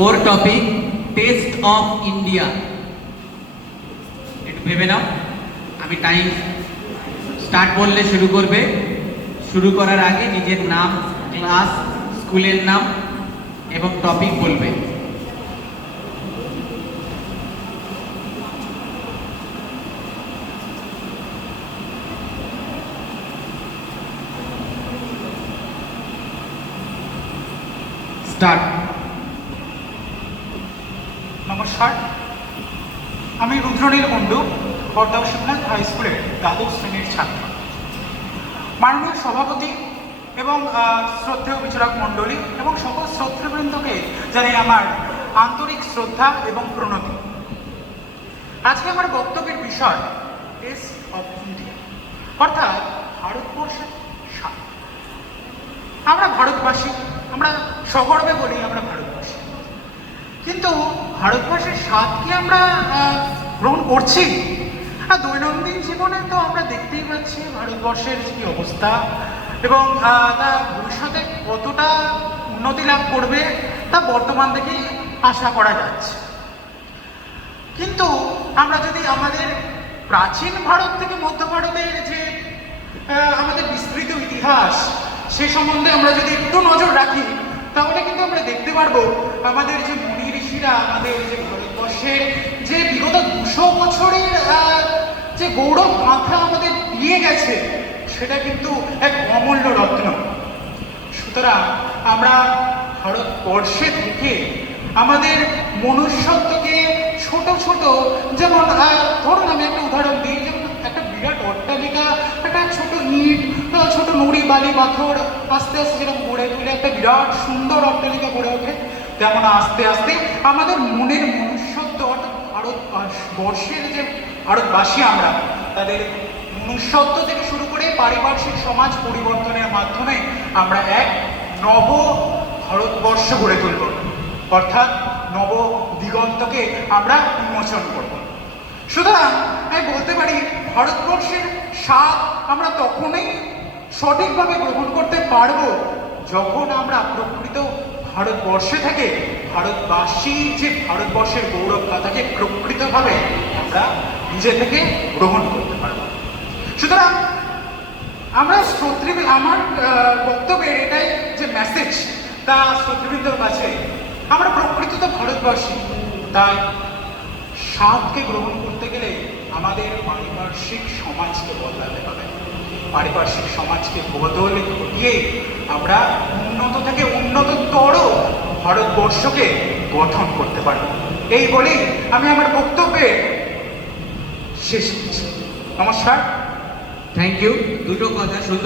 Or topic test of India. একটু ভেবে নাও, আমি টাইম স্টার্ট বললে শুরু করবে। শুরু করার আগে নিজের নাম, ক্লাস, স্কুলের নাম এবং টপিক বলবে। স্টার্ট। নমস্কার, আমি রুদ্রনীল কুণ্ডু, বর্ধমান শিবনাথ হাই স্কুলের দ্বাদশ শ্রেণীর ছাত্র। মাননীয় সভাপতি এবং শ্রদ্ধেয় বিচারক মণ্ডলী এবং সকল শ্রদ্ধেবৃন্দকে জানাই আমার আন্তরিক শ্রদ্ধা এবং প্রণতি। আজকে আমার বক্তব্যের বিষয় টেস্ট অফ ইন্ডিয়া, অর্থাৎ ভারতবর্ষের স্বাদ। আমরা ভারতবাসী, আমরা সগর্বে বলি আমরা ভারতবাসী, কিন্তু ভারতবর্ষের স্বাদ কি আমরা গ্রহণ করছি? দৈনন্দিন জীবনে তো আমরা দেখতেই পাচ্ছি ভারতবর্ষের কি অবস্থা এবং তা ভবিষ্যতে কতটা উন্নতি লাভ করবে তা বর্তমান থেকেই আশা করা যাচ্ছে। কিন্তু আমরা যদি আমাদের প্রাচীন ভারত থেকে মধ্য ভারতের যে আমাদের বিস্তৃত ইতিহাস সে সম্বন্ধে আমরা যদি একটু নজর রাখি, তাহলে কিন্তু আমরা দেখতে পারবো আমাদের যে মুনি ঋষিরা আমাদের যে ভারতবর্ষের যে বিগত 200 বছরের যে গৌরব গাঁথা আমাদের দিয়ে গেছে, সেটা কিন্তু এক অমূল্য রত্ন। সুতরাং আমরা ভারতবর্ষে থেকে আমাদের মনুষ্যত্বকে ছোট ছোট, যেমন ধরুন আমি একটা উদাহরণ দিই, যেমন একটা বিরাট অট্টালিকা, একটা ছোট ইট, ছোট নুড়ি বালি পাথর আস্তে আস্তে যেরকম গড়ে তুলে একটা বিরাট সুন্দর অট্টালিকা গড়ে ওঠে, তেমন আস্তে আস্তে আমাদের মনের মনুষ্যত্ব, অর্থাৎ ভারতবর্ষের যে ভারতবাসী আমরা, তাদের মনুষ্যত্ব থেকে শুরু করে পারিপার্শ্বিক সমাজ পরিবর্তনের মাধ্যমে আমরা এক নব ভারতবর্ষ গড়ে তুলব, অর্থাৎ নব দিগন্তকে আমরা উন্মোচন করব। সুতরাং আমি বলতে পারি ভারতবর্ষের স্বাদ আমরা তখনই সঠিকভাবে গ্রহণ করতে পারবো যখন আমরা প্রকৃত ভারতবর্ষে থেকে ভারতবাসী যে ভারতবর্ষের গৌরব গাথাকে প্রকৃতভাবে আমরা নিজে থেকে গ্রহণ করতে পারবো। সুতরাং আমরা আমার বক্তব্যের এটাই যে মেসেজ, তা শ্রোতৃবৃন্দর কাছে, আমরা প্রকৃত ভারতবাসী, তাই স্বাদকে গ্রহণ করতে গেলে আমাদের পারিপার্শ্বিক সমাজকে বদলাতে হবে। পারিপার্শ্বিক সমাজকে বদল ঘটিয়ে আমরা উন্নত থেকে উন্নততর ভারতবর্ষকে গঠন করতে পারব। এই বলেই আমি আমার বক্তব্যে শেষ করছি। নমস্কার। Thank you. দুটো কথা সুন্দর।